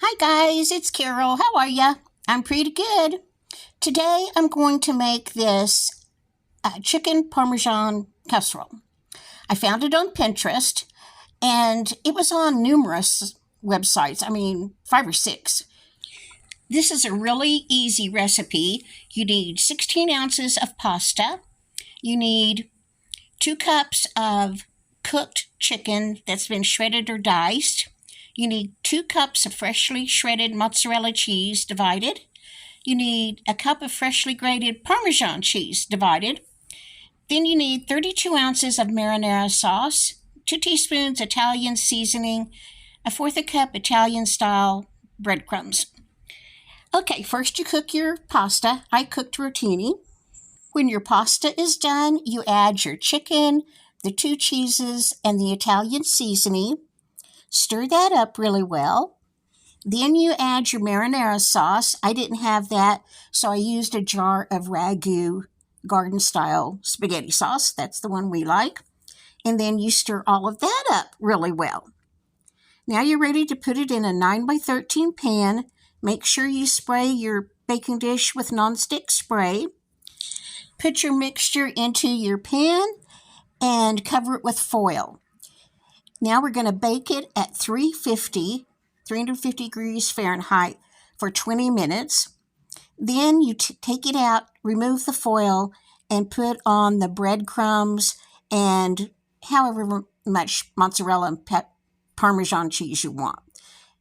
Hi guys, it's Carol. How are ya? I'm pretty good. Today I'm going to make this chicken Parmesan casserole. I found it on Pinterest and it was on numerous websites. I mean, 5 or 6. This is a really easy recipe. You need 16 ounces of pasta. You need 2 cups of cooked chicken that's been shredded or diced. You need 2 cups of freshly shredded mozzarella cheese divided. You need a cup of freshly grated Parmesan cheese divided. Then you need 32 ounces of marinara sauce, 2 teaspoons Italian seasoning, a fourth a cup Italian style breadcrumbs. Okay, first you cook your pasta. I cooked rotini. When your pasta is done, you add your chicken, the 2 cheeses, and the Italian seasoning. Stir that up really well. Then you add your marinara sauce. I didn't have that, so I used a jar of ragu garden-style spaghetti sauce. That's the one we like. And then you stir all of that up really well. Now you're ready to put it in a 9x13 pan. Make sure you spray your baking dish with nonstick spray. Put your mixture into your pan and cover it with foil. Now we're going to bake it at 350 degrees Fahrenheit for 20 minutes. Then you take it out, remove the foil, and put on the breadcrumbs and however much mozzarella and Parmesan cheese you want.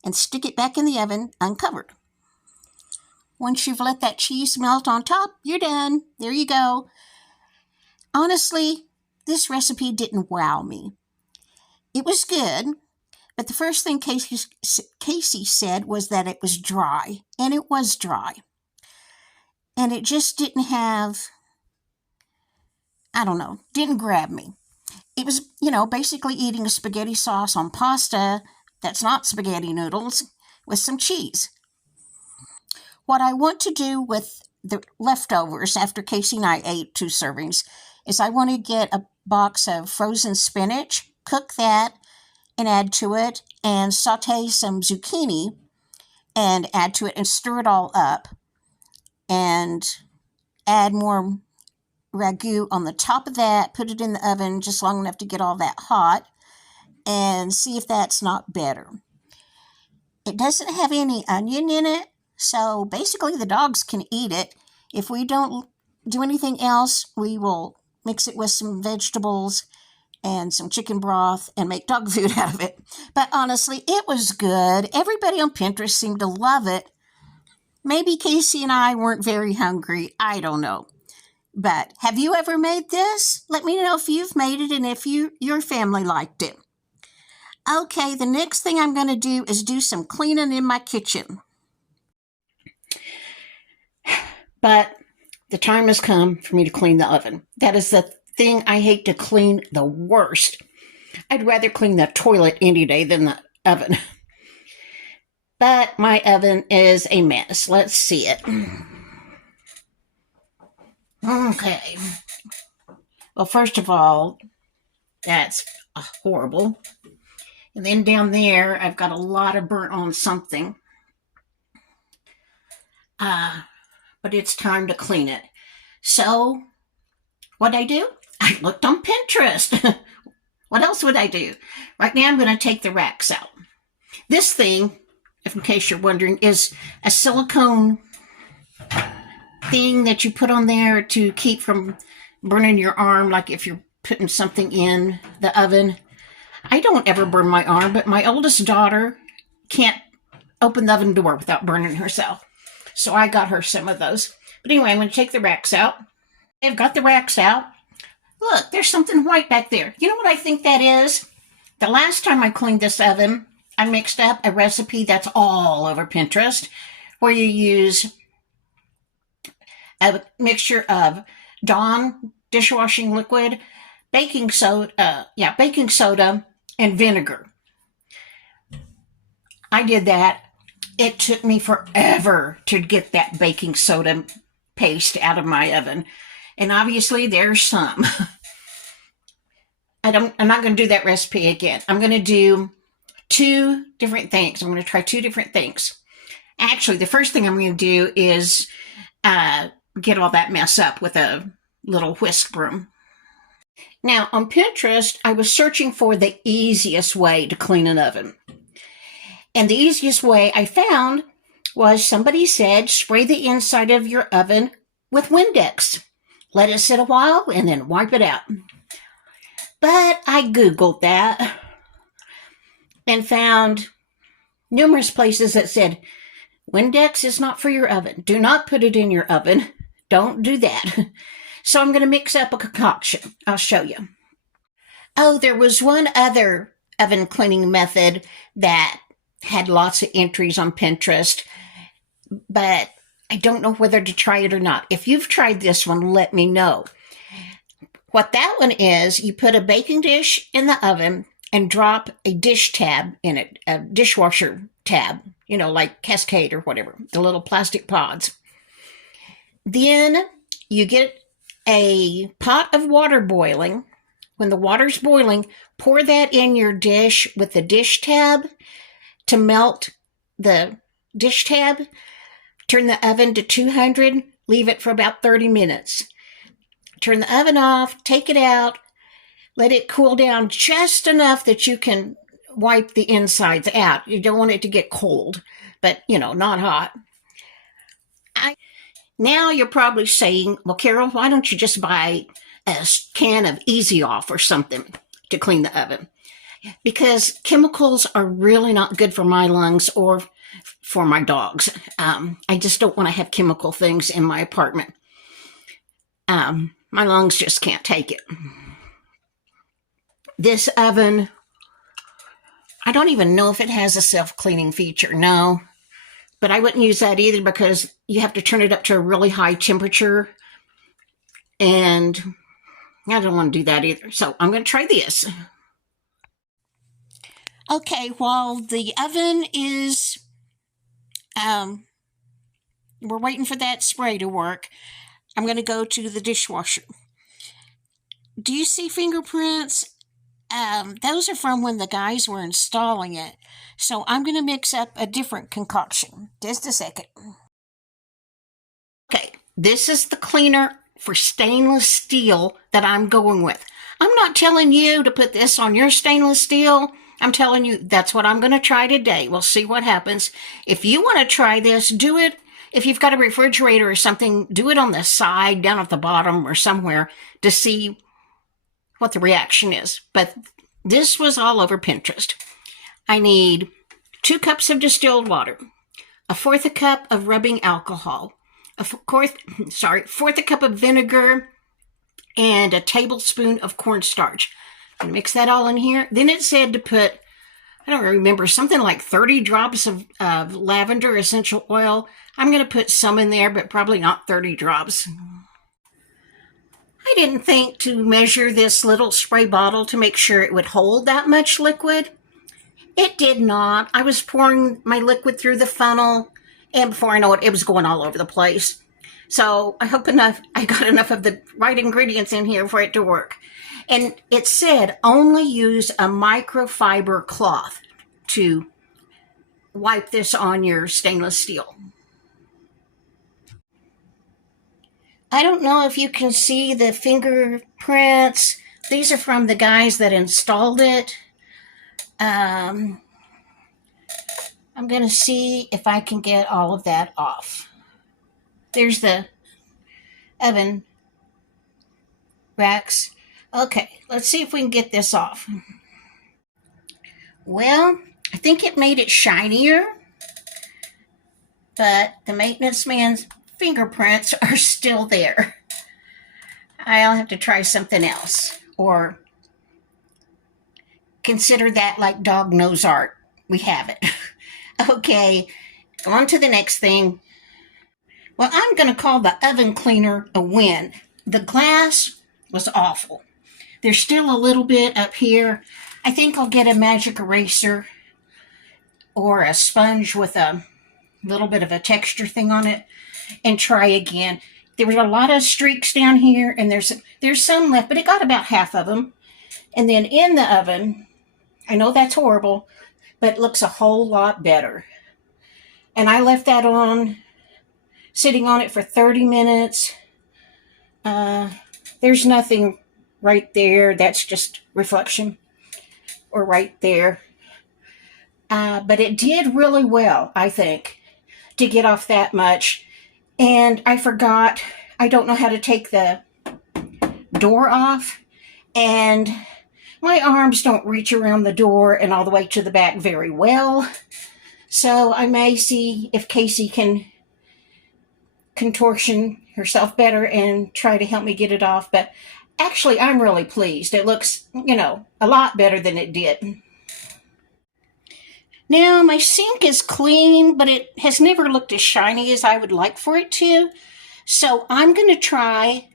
And stick it back in the oven uncovered. Once you've let that cheese melt on top, you're done. There you go. Honestly, this recipe didn't wow me. It was good, but the first thing Casey said was that it was dry, and it was dry. And it just didn't have, didn't grab me. It was, basically eating a spaghetti sauce on pasta that's not spaghetti noodles with some cheese. What I want to do with the leftovers after Casey and I ate 2 servings is I want to get a box of frozen spinach, cook that, and add to it, and saute some zucchini and add to it and stir it all up and add more ragu on the top of that, put it in the oven just long enough to get all that hot and see if that's not better. It doesn't have any onion in it, so basically the dogs can eat it. If we don't do anything else, we will mix it with some vegetables and some chicken broth and make dog food out of it. But honestly, it was good. Everybody on Pinterest seemed to love it. Maybe Casey and I weren't very hungry. I don't know. But have you ever made this? Let me know if you've made it and if your family liked it. Okay, the next thing I'm going to do is do some cleaning in my kitchen. But the time has come for me to clean the oven. That is the thing I hate to clean the worst. I'd rather clean the toilet any day than the oven. But my oven is a mess. Let's see it. Okay. Well, first of all, that's horrible. And then down there, I've got a lot of burnt on something. But it's time to clean it. So, what'd I do? I looked on Pinterest. What else would I do? Right now, I'm going to take the racks out. This thing, in case you're wondering, is a silicone thing that you put on there to keep from burning your arm, like if you're putting something in the oven. I don't ever burn my arm, but my oldest daughter can't open the oven door without burning herself. So I got her some of those. But anyway, I'm going to take the racks out. I've got the racks out. Look, there's something white back there. You know what I think that is? The last time I cleaned this oven, I mixed up a recipe that's all over Pinterest, where you use a mixture of Dawn dishwashing liquid, baking soda, and vinegar. I did that. It took me forever to get that baking soda paste out of my oven. And obviously there's some. I'm not going to do that recipe again. I'm going to do two different things. I'm going to try two different things. Actually, the first thing I'm going to do is get all that mess up with a little whisk broom. Now, on Pinterest, I was searching for the easiest way to clean an oven. And the easiest way I found was somebody said spray the inside of your oven with Windex. Let it sit a while and then wipe it out. But I Googled that and found numerous places that said, Windex is not for your oven. Do not put it in your oven. Don't do that. So I'm going to mix up a concoction. I'll show you. Oh, there was one other oven cleaning method that had lots of entries on Pinterest, but I don't know whether to try it or not. If you've tried this one, let me know. What that one is, you put a baking dish in the oven and drop a dish tab in it, a dishwasher tab, like Cascade or whatever, the little plastic pods. Then you get a pot of water boiling. When the water's boiling, pour that in your dish with the dish tab to melt the dish tab. Turn the oven to 200, leave it for about 30 minutes. Turn the oven off, take it out, let it cool down just enough that you can wipe the insides out. You don't want it to get cold, but, not hot. Now you're probably saying, well, Carol, why don't you just buy a can of Easy Off or something to clean the oven? Because chemicals are really not good for my lungs or for my dogs. I just don't want to have chemical things in my apartment. My lungs just can't take it. This oven, I don't even know if it has a self-cleaning feature. No. But I wouldn't use that either because you have to turn it up to a really high temperature. And I don't want to do that either. So I'm going to try this. Okay, while the oven is, we're waiting for that spray to work, I'm going to go to the dishwasher. Do you see fingerprints? Those are from when the guys were installing it. So I'm going to mix up a different concoction. Just a second. Okay, this is the cleaner for stainless steel that I'm going with. I'm not telling you to put this on your stainless steel. I'm telling you that's what I'm going to try today. We'll see what happens. If you want to try this, do it. If you've got a refrigerator or something, do it on the side, down at the bottom or somewhere to see what the reaction is. But this was all over Pinterest. I need 2 cups of distilled water, a fourth a cup of rubbing alcohol, a fourth a cup of vinegar, and a tablespoon of cornstarch. And mix that all in here. Then it said to put, I don't remember, something like 30 drops of lavender essential oil. I'm going to put some in there, but probably not 30 drops. I didn't think to measure this little spray bottle to make sure it would hold that much liquid. It did not. I was pouring my liquid through the funnel, and before I know it, it was going all over the place. So I got enough of the right ingredients in here for it to work. And it said only use a microfiber cloth to wipe this on your stainless steel. I don't know if you can see the fingerprints. These are from the guys that installed it. I'm going to see if I can get all of that off. There's the oven racks. Okay, let's see if we can get this off. Well, I think it made it shinier, but the maintenance man's fingerprints are still there. I'll have to try something else, or consider that like dog nose art. We have it. Okay, on to the next thing. Well, I'm going to call the oven cleaner a win. The glass was awful. There's still a little bit up here. I think I'll get a magic eraser or a sponge with a little bit of a texture thing on it and try again. There were a lot of streaks down here, and there's some left, but it got about half of them. And then in the oven, I know that's horrible, but it looks a whole lot better. And I left that on, sitting on it for 30 minutes. There's nothing right there. That's just reflection, or right there. But it did really well, I think, to get off that much. And I forgot, I don't know how to take the door off, and my arms don't reach around the door and all the way to the back very well. So I may see if Casey can contortion herself better and try to help me get it off. But actually, I'm really pleased. It looks, a lot better than it did. Now, my sink is clean, but it has never looked as shiny as I would like for it to. So I'm going to try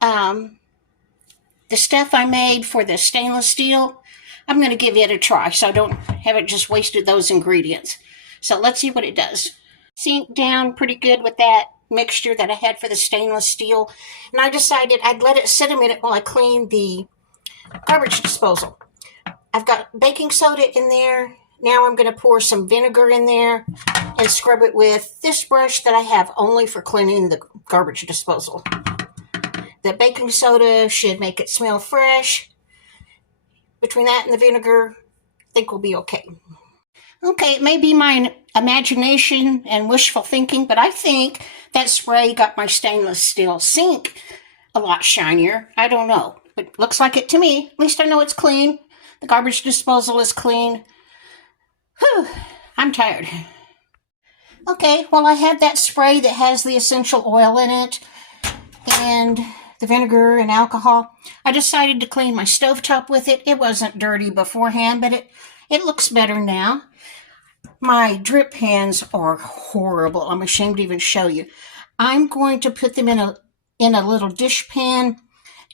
the stuff I made for the stainless steel. I'm going to give it a try so I don't haven't just wasted those ingredients. So let's see what it does. Sink down pretty good with that mixture that I had for the stainless steel. And I decided I'd let it sit a minute while I clean the garbage disposal. I've got baking soda in there. Now I'm going to pour some vinegar in there and scrub it with this brush that I have only for cleaning the garbage disposal. The baking soda should make it smell fresh. Between that and the vinegar, I think we'll be okay. Okay, it may be my imagination and wishful thinking, but I think that spray got my stainless steel sink a lot shinier. I don't know, but looks like it to me. At least I know it's clean. The garbage disposal is clean. Whew, I'm tired. Okay, well, I had that spray that has the essential oil in it and the vinegar and alcohol. I decided to clean my stovetop with it. It wasn't dirty beforehand, but it looks better now. My drip pans are horrible. I'm ashamed to even show you. I'm going to put them in a little dish pan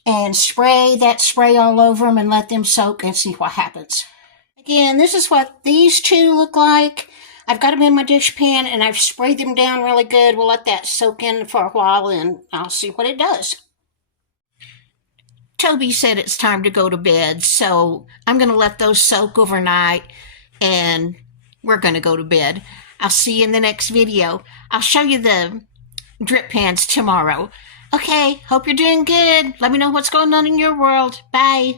and spray that spray all over them and let them soak and see what happens. Again, this is what these two look like. I've got them in my dish pan and I've sprayed them down really good. We'll let that soak in for a while and I'll see what it does. Toby said it's time to go to bed, so I'm going to let those soak overnight and we're going to go to bed. I'll see you in the next video. I'll show you the drip pans tomorrow. Okay, hope you're doing good. Let me know what's going on in your world. Bye.